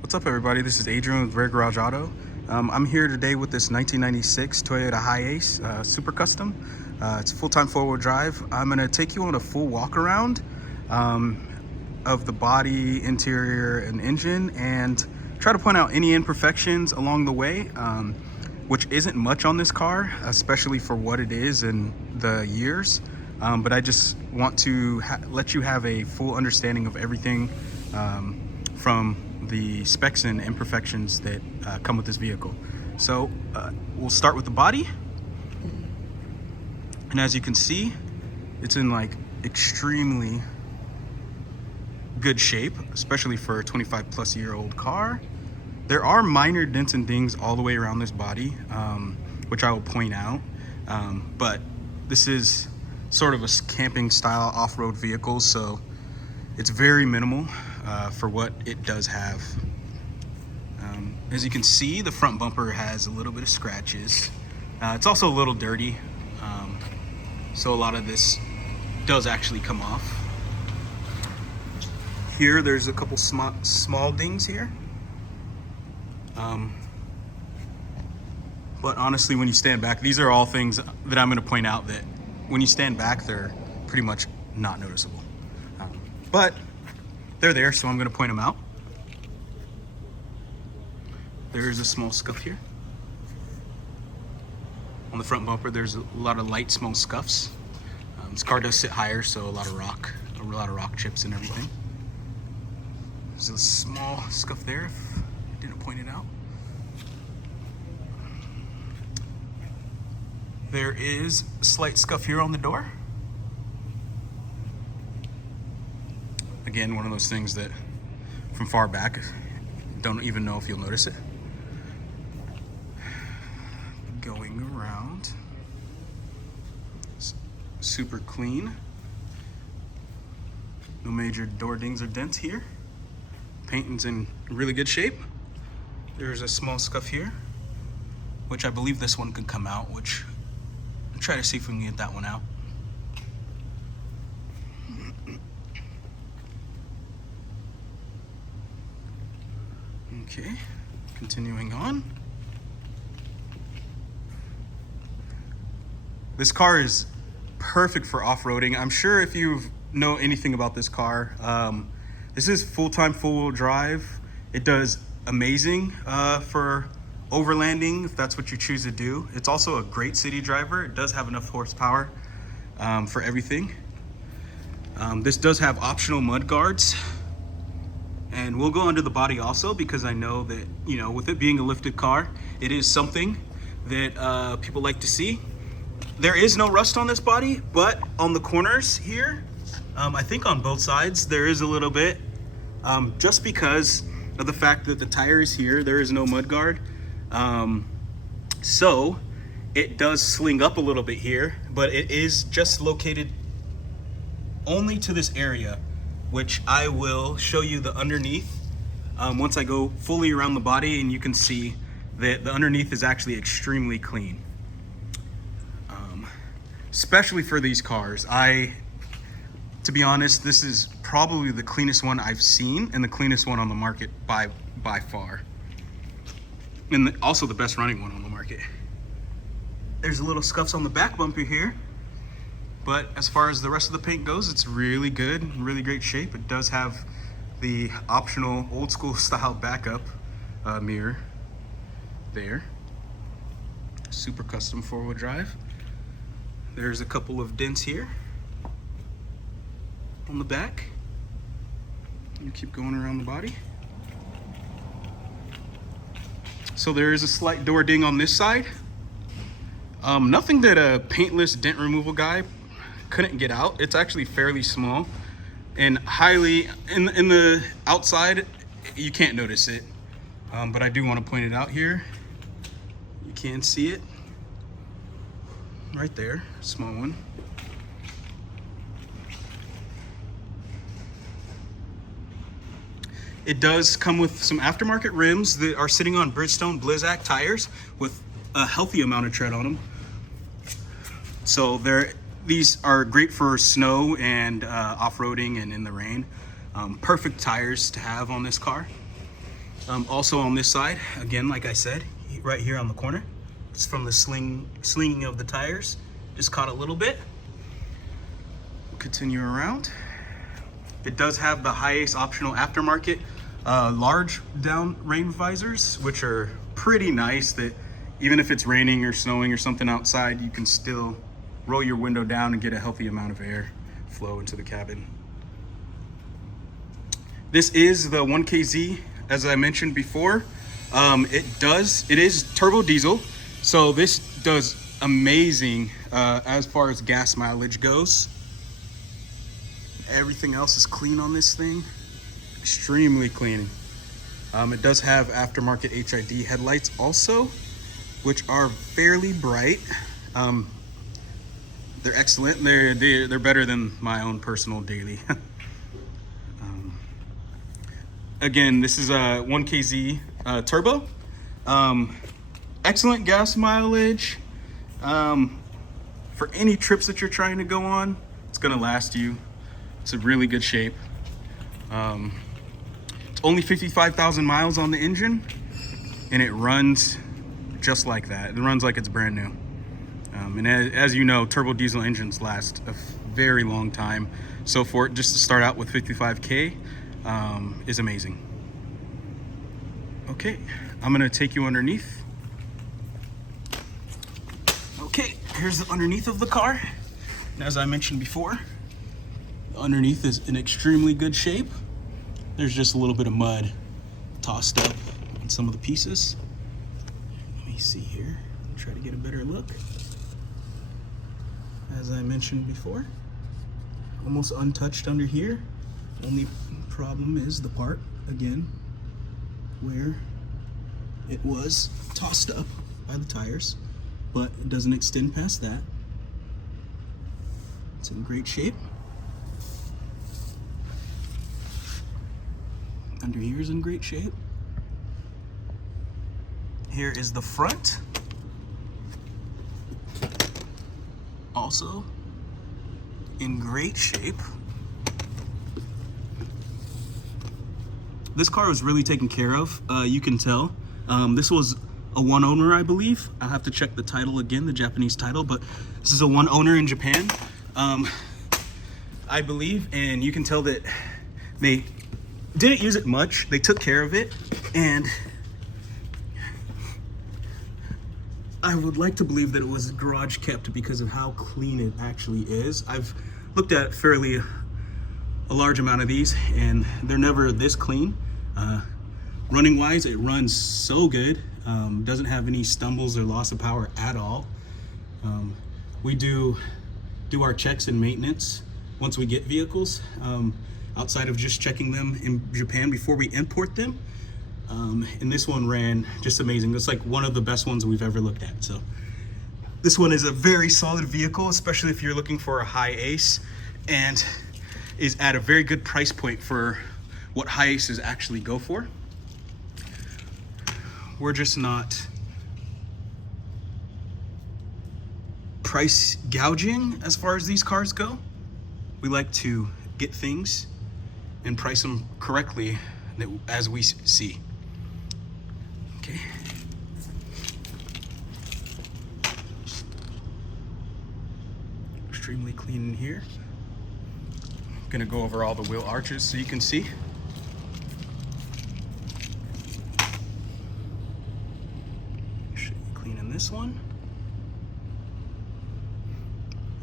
What's up, everybody? This is Adrian with Rare Garage Auto. I'm here today with this 1996 Toyota Hiace Super Custom. It's full-time four-wheel drive. I'm going to take you on a full walk-around of the body, interior, and engine, and try to point out any imperfections along the way, which isn't much on this car, especially for what it is and the years. But I just want to let you have a full understanding of everything from the specs and imperfections that come with this vehicle. So we'll start with the body, and as you can see, it's in like extremely good shape, especially for a 25-plus-year-old car. There are minor dents and dings all the way around this body, which I will point out, but this is sort of a camping style off-road vehicle, so it's very minimal for what it does have. As you can see, the front bumper has a little bit of scratches. It's also a little dirty, so a lot of this does actually come off. Here, there's a couple small dings here. But honestly, when you stand back, these are all things that I'm going to point out that when you stand back, they're pretty much not noticeable. But they're there, so I'm going to point them out. There's a small scuff here. On the front bumper, there's a lot of light small scuffs. This car does sit higher, so a lot of rock chips and everything. There's a small scuff there, if I didn't point it out. There is a slight scuff here on the door. Again, one of those things that from far back, don't even know if you'll notice it. Going around, super clean. No major door dings or dents here. Painting's in really good shape. There's a small scuff here, which I believe this one could come out, which I'll try to see if we can get that one out. Okay, continuing on. This car is perfect for off-roading. I'm sure if you know anything about this car, this is full-time four-wheel drive. It does amazing for overlanding, if that's what you choose to do. It's also a great city driver. It does have enough horsepower for everything. This does have optional mud guards. And we'll go under the body also, because I know that, you know, with it being a lifted car, it is something that people like to see. There is no rust on this body, but on the corners here, I think on both sides, there is a little bit, just because of the fact that the tire is here, there is no mud guard. So it does sling up a little bit here, but it is just located only to this area, which I will show you the underneath once I go fully around the body, and you can see that the underneath is actually extremely clean. Especially for these cars. To be honest, this is probably the cleanest one I've seen and the cleanest one on the market by far. And also the best running one on the market. There's a little scuffs on the back bumper here. But as far as the rest of the paint goes, it's really good, really great shape. It does have the optional old school style backup mirror there. Super custom four-wheel drive. There's a couple of dents here on the back. You keep going around the body. So there is a slight door ding on this side. Nothing that a paintless dent removal guy couldn't get out. It's actually fairly small and highly in the outside. You can't notice it, but I do want to point it out here. You can see it right there, small one. It does come with some aftermarket rims that are sitting on Bridgestone Blizzak tires with a healthy amount of tread on them. So these are great for snow and off-roading and in the rain. Perfect tires to have on this car. Also on this side, again, like I said, right here on the corner, it's from the slinging of the tires. Just caught a little bit. Continue around. It does have the Hiace optional aftermarket large down rain visors, which are pretty nice, that even if it's raining or snowing or something outside, you can still roll your window down and get a healthy amount of air flow into the cabin. This is the 1KZ, as I mentioned before. It is turbo diesel, so this does amazing as far as gas mileage goes. Everything else is clean on this thing, extremely clean. It does have aftermarket HID headlights also, which are fairly bright. They're excellent. They're better than my own personal daily. Again, this is a 1KZ turbo. Excellent gas mileage. For any trips that you're trying to go on, it's gonna last you. It's in really good shape. It's only 55,000 miles on the engine, and it runs just like that. It runs like it's brand new. And as you know, turbo diesel engines last a very long time. So for it just to start out with 55K is amazing. Okay, I'm gonna take you underneath. Okay, here's the underneath of the car. And as I mentioned before, the underneath is in extremely good shape. There's just a little bit of mud tossed up on some of the pieces. Let me see here, try to get a better look. As I mentioned before, almost untouched under here. Only problem is the part, again, where it was tossed up by the tires, but it doesn't extend past that. It's in great shape. Under here is in great shape. Here is the front. Also in great shape. This car was really taken care of, you can tell. This was a one owner, I believe. I'll have to check the title again, the Japanese title, but this is a one owner in Japan, I believe, and you can tell that they didn't use it much. They took care of it, and I would like to believe that it was garage kept because of how clean it actually is. I've looked at fairly a large amount of these, and they're never this clean. Running wise, it runs so good. Doesn't have any stumbles or loss of power at all. We do our checks and maintenance once we get vehicles, outside of just checking them in Japan before we import them. And this one ran just amazing. It's like one of the best ones we've ever looked at. So this one is a very solid vehicle, especially if you're looking for a Hiace, and is at a very good price point for what Hiaces actually go for. We're just not price gouging as far as these cars go. We like to get things and price them correctly as we see. Okay. Extremely clean in here. I'm gonna go over all the wheel arches so you can see. Clean in this one.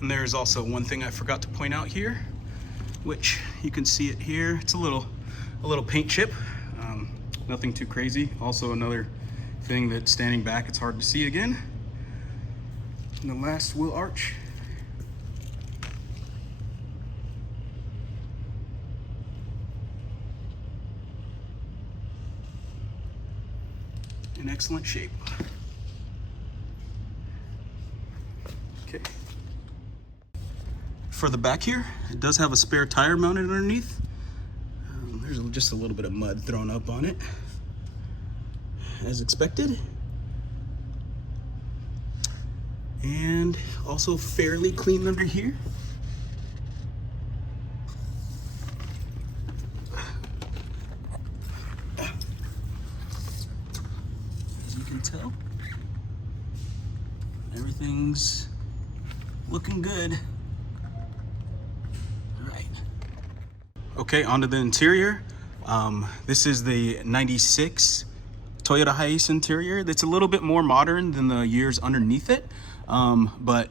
And there's also one thing I forgot to point out here, which you can see it here. It's a little paint chip, nothing too crazy. Also another thing that standing back, it's hard to see again. And the last wheel arch. In excellent shape. Okay. For the back here, it does have a spare tire mounted underneath. There's just a little bit of mud thrown up on it, as expected. And also fairly clean under here. can tell. Everything's looking good. All right. Okay, onto the interior. This is the 96 Toyota Hiace interior. That's a little bit more modern than the years underneath it, but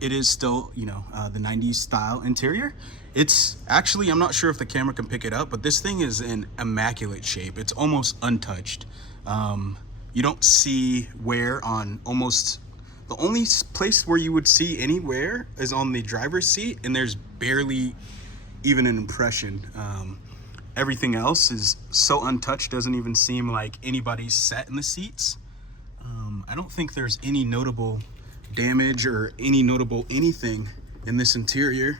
it is still, you know, the 90s style interior. It's actually, I'm not sure if the camera can pick it up, but this thing is in immaculate shape. It's almost untouched. You don't see wear on almost, the only place where you would see any wear is on the driver's seat, and there's barely even an impression. Everything else is so untouched, doesn't even seem like anybody's sat in the seats. I don't think there's any notable damage or any notable anything in this interior.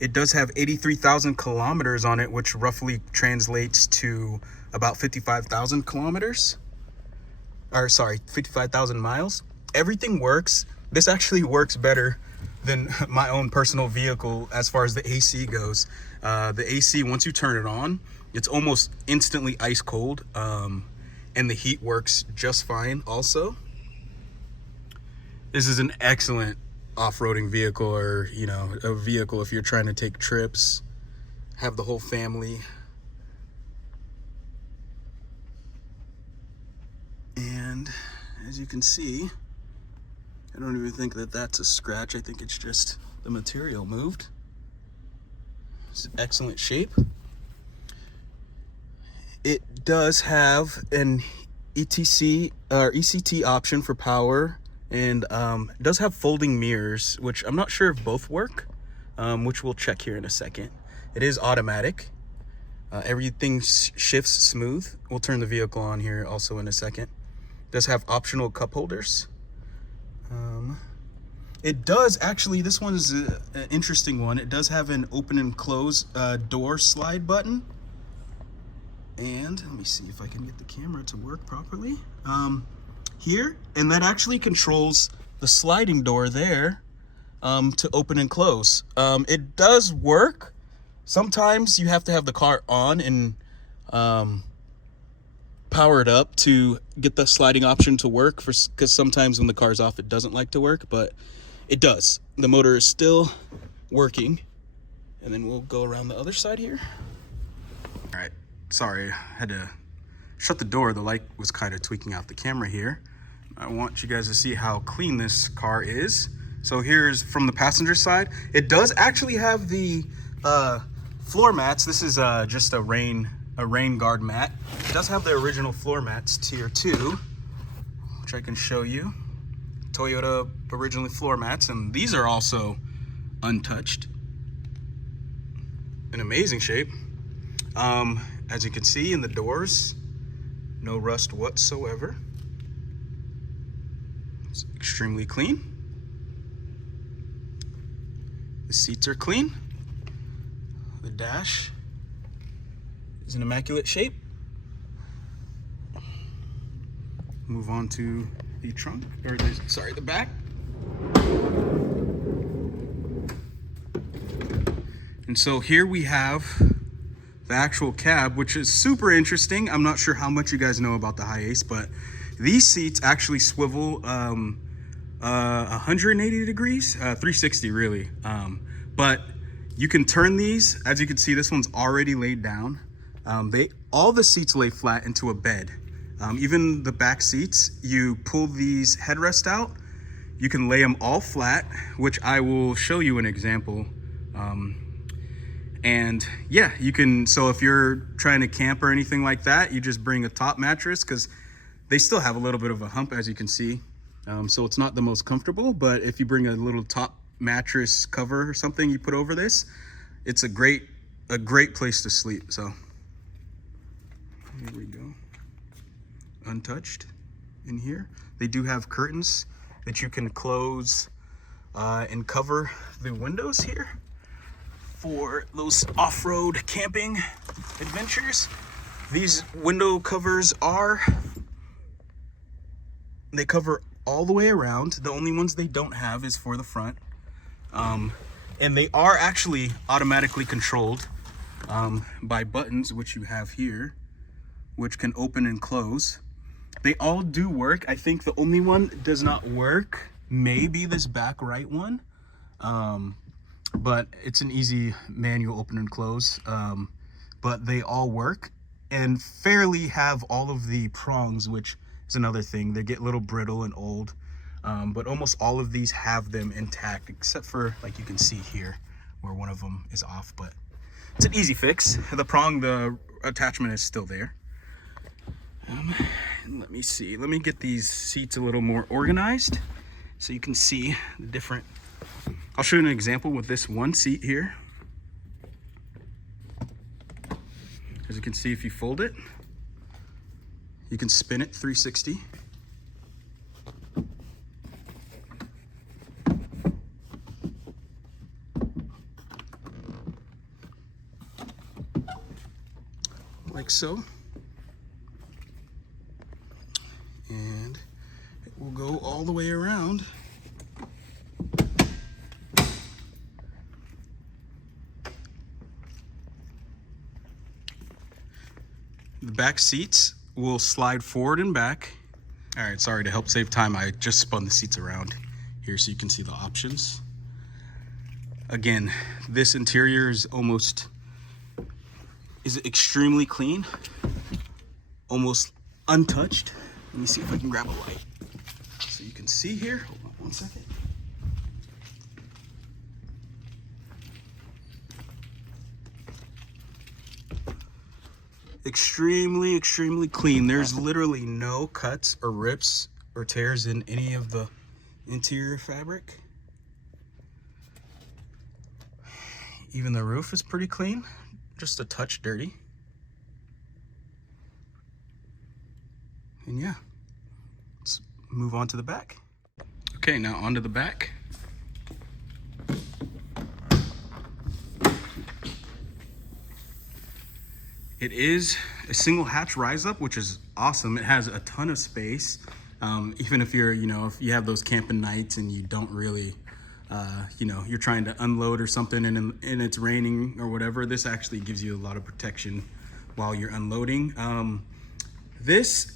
It does have 83,000 kilometers on it, which roughly translates to about 55,000 kilometers. Or sorry, 55,000 miles. Everything works. This actually works better than my own personal vehicle as far as the AC goes. The AC, once you turn it on, it's almost instantly ice cold, and the heat works just fine also. This is an excellent off-roading vehicle, or, you know, a vehicle if you're trying to take trips, have the whole family. And as you can see, I don't even think that that's a scratch. I think it's just the material moved. It's excellent shape. It does have an ETC or ECT option for power, and it does have folding mirrors, which I'm not sure if both work, which we'll check here in a second. It is automatic. Everything shifts smooth. We'll turn the vehicle on here also in a second. It does have optional cup holders. It does actually, this one is an interesting one. It does have an open and close door slide button. And let me see if I can get the camera to work properly. Here, and that actually controls the sliding door there to open and close. It does work. Sometimes you have to have the car on and power it up to get the sliding option to work, because sometimes when the car's off it doesn't like to work, but it does. The motor is still working. And then we'll go around the other side here. All right, sorry, I had to shut the door. The light was kind of tweaking out the camera here. I want you guys to see how clean this car is. So here's from the passenger side. It does actually have the floor mats. This is just a rain guard mat. It does have the original floor mats tier 2, which I can show you. Toyota originally floor mats, and these are also untouched. In amazing shape. As you can see in the doors, no rust whatsoever. It's extremely clean. The seats are clean. The dash is in immaculate shape. Move on to the trunk, or the back. And so here we have the actual cab, which is super interesting. I'm not sure how much you guys know about the Hiace, but these seats actually swivel 180 degrees, 360 really. But you can turn these. As you can see, this one's already laid down. All the seats lay flat into a bed. Even the back seats, you pull these headrests out, you can lay them all flat, which I will show you an example. And yeah, you can, so if you're trying to camp or anything like that, you just bring a top mattress, because they still have a little bit of a hump, as you can see. So it's not the most comfortable, but if you bring a little top mattress cover or something you put over this, it's a great place to sleep. So here we go. Untouched in here. They do have curtains that you can close and cover the windows here for those off-road camping adventures. These window covers they cover all the way around. The only ones they don't have is for the front. And they are actually automatically controlled by buttons, which you have here. which can open and close. They all do work. I think the only one that does not work may be this back right one. But it's an easy manual open and close. But they all work and fairly have all of the prongs, which is another thing. They get a little brittle and old. But almost all of these have them intact, except for, like you can see here, where one of them is off, but it's an easy fix. The prong, the attachment is still there. Let me see, let me get these seats a little more organized so you can see the different. I'll show you an example with this one seat here. As you can see, if you fold it, you can spin it 360. Like so. And it will go all the way around. The back seats will slide forward and back. All right, sorry, to help save time, I just spun the seats around here so you can see the options. Again, this interior is extremely clean, almost untouched. Let me see if I can grab a light so you can see here. Hold on one second. Extremely clean. There's literally no cuts or rips or tears in any of the interior fabric. Even the roof is pretty clean, just a touch dirty. And yeah, let's move on to the back. Okay, now onto the back. It is a single hatch rise up, which is awesome. It has a ton of space. Even if you're, if you have those camping nights and you don't really, you're trying to unload or something and it's raining or whatever, this actually gives you a lot of protection while you're unloading. This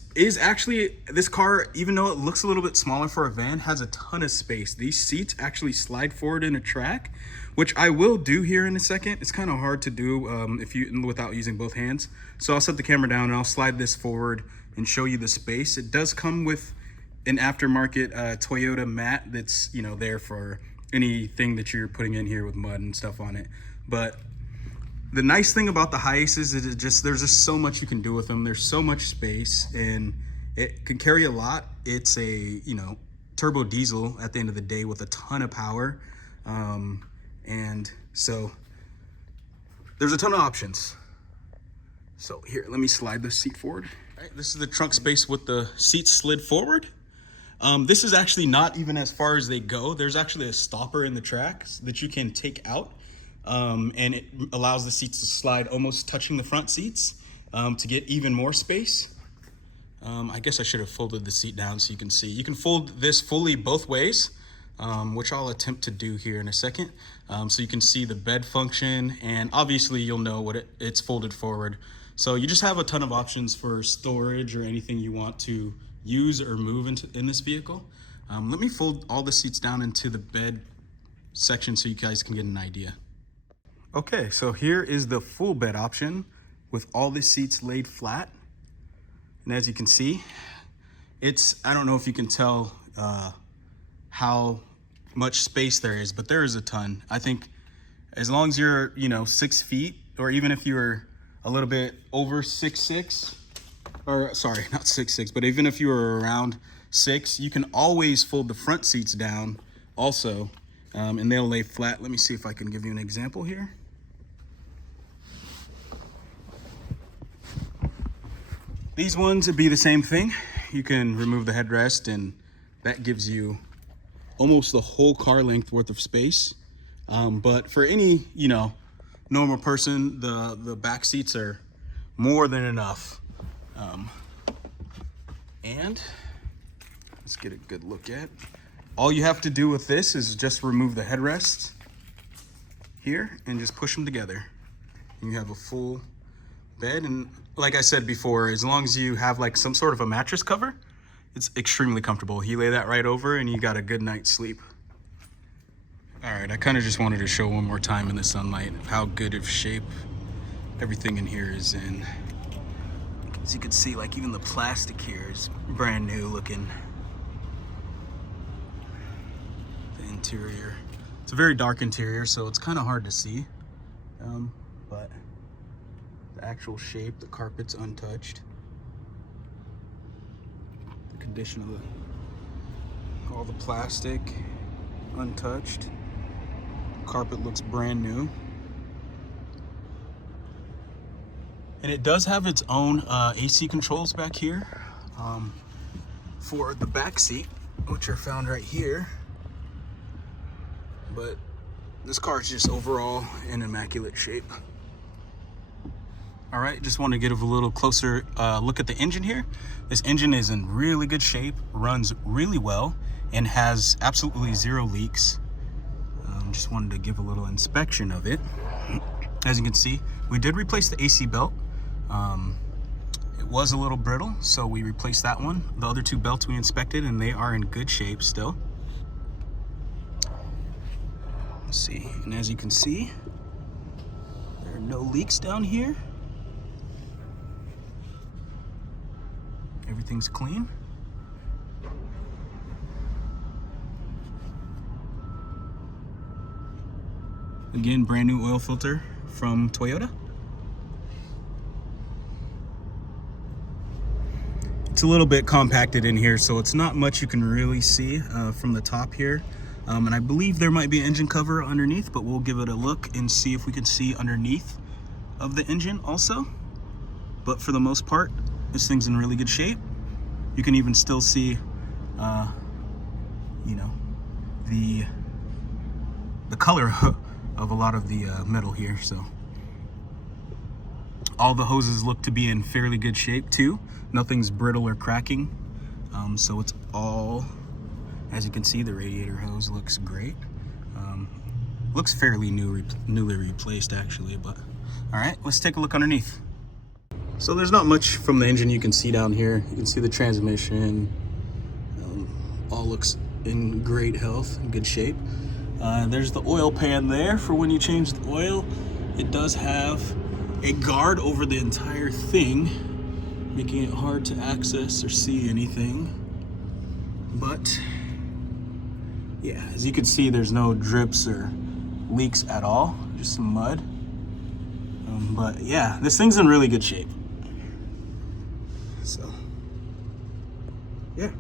car, even though it looks a little bit smaller for a van, has a ton of space. These seats actually slide forward in a track, which I will do here in a second. It's kind of hard to do without using both hands. So I'll set the camera down and I'll slide this forward and show you the space. It does come with an aftermarket Toyota mat that's there for anything that you're putting in here with mud and stuff on it. But the nice thing about the Hiaces is there's just so much you can do with them. There's so much space and it can carry a lot. It's a turbo diesel at the end of the day with a ton of power. And so there's a ton of options. So here, let me slide the seat forward. All right, this is the trunk space with the seats slid forward. This is actually not even as far as they go. There's actually a stopper in the tracks that you can take out. And it allows the seats to slide almost touching the front seats to get even more space. I guess I should have folded the seat down so you can see. You can fold this fully both ways. Which I'll attempt to do here in a second. So you can see the bed function, and obviously you'll know what it's folded forward. So you just have a ton of options for storage or anything you want to use or move in this vehicle. Let me fold all the seats down into the bed section so you guys can get an idea. Okay, so here is the full bed option with all the seats laid flat. And as you can see, I don't know if you can tell how much space there is, but there is a ton. I think as long as you're 6 feet, or even if you're a little bit over 6'6", or sorry, not 6'6", but even if you were around 6, you can always fold the front seats down also, and they'll lay flat. Let me see if I can give you an example here. These ones would be the same thing. You can remove the headrest and that gives you almost the whole car length worth of space. But for any, normal person, the back seats are more than enough. And let's get a good look at. All you have to do with this is just remove the headrest here and just push them together. And you have a full bed, and like I said before, as long as you have like some sort of a mattress cover, it's extremely comfortable. You lay that right over and you got a good night's sleep. All right, I kind of just wanted to show one more time in the sunlight how good of shape everything in here is in. As you can see, like even the plastic here is brand new looking. The interior, it's a very dark interior, so it's kind of hard to see, but the actual shape, the carpet's untouched. The condition of all the plastic untouched. Carpet looks brand new. And it does have its own AC controls back here for the back seat, which are found right here. But this car is just overall in immaculate shape. All right, just want to get a little closer look at the engine here. This engine is in really good shape, runs really well, and has absolutely zero leaks. Just wanted to give a little inspection of it. As you can see, we did replace the AC belt. It was a little brittle, so we replaced that one. The other two belts we inspected, and they are in good shape still. Let's see, and as you can see, there are no leaks down here. Everything's clean. Again, brand new oil filter from Toyota. It's a little bit compacted in here, so it's not much you can really see from the top here. And I believe there might be an engine cover underneath, but we'll give it a look and see if we can see underneath of the engine also. But for the most part, this thing's in really good shape. You can even still see, you know, the color of a lot of the metal here. So all the hoses look to be in fairly good shape too. Nothing's brittle or cracking. So it's all, as you can see, the radiator hose looks great. Looks fairly newly replaced actually, but all right, let's take a look underneath. So there's not much from the engine you can see down here. You can see the transmission, all looks in great health, in good shape. There's the oil pan there for when you change the oil. It does have a guard over the entire thing, making it hard to access or see anything. But yeah, as you can see, there's no drips or leaks at all, just some mud. But yeah, this thing's in really good shape. So yeah.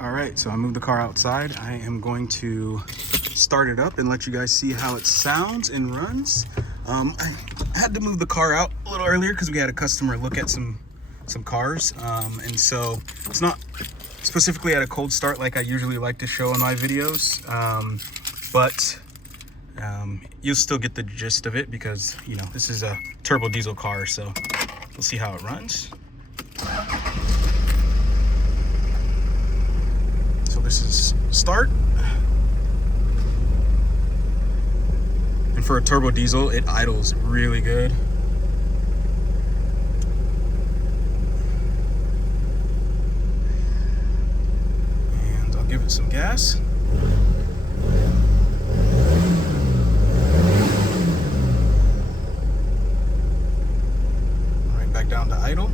All right, so I moved the car outside. I am going to start it up and let you guys see how it sounds and runs. I had to move the car out a little earlier because we had a customer look at some cars. And so it's not specifically at a cold start like I usually like to show in my videos. But you'll still get the gist of it because, you know, this is a turbo diesel car, so we'll see how it runs. This is start, and for a turbo diesel it idles really good. And I'll give it some gas. Right back down to idle.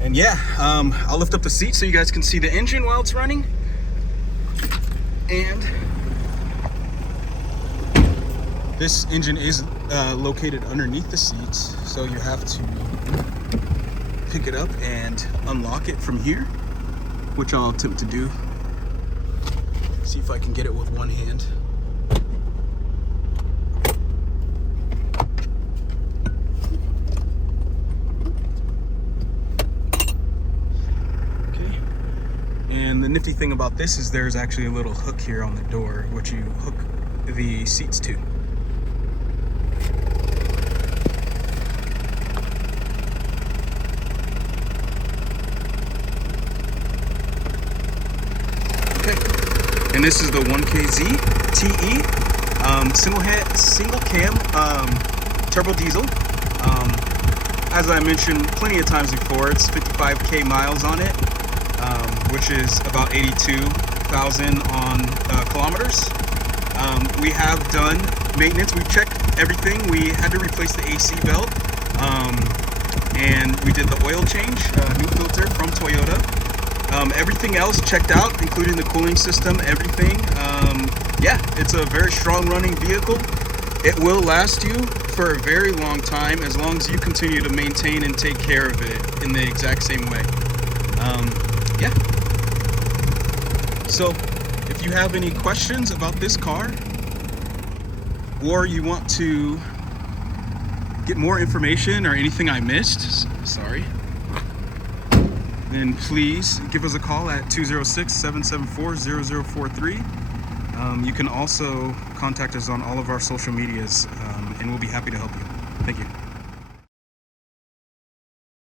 And yeah, I'll lift up the seat so you guys can see the engine while it's running. And this engine is located underneath the seats, so you have to pick it up and unlock it from here, which I'll attempt to do. See if I can get it with one hand. And the nifty thing about this is there's actually a little hook here on the door, which you hook the seats to. Okay, and this is the 1KZ TE single cam turbo diesel. As I mentioned plenty of times before, it's 55K miles on it, which is about 82,000 on kilometers. We have done maintenance. We've checked everything. We had to replace the AC belt, and we did the oil change, new filter from Toyota. Everything else checked out, including the cooling system, everything. Yeah, it's a very strong running vehicle. It will last you for a very long time as long as you continue to maintain and take care of it in the exact same way. Yeah. So if you have any questions about this car, or you want to get more information or anything I missed, sorry, then please give us a call at 206-774-0043. You can also contact us on all of our social medias, and we'll be happy to help you. Thank you.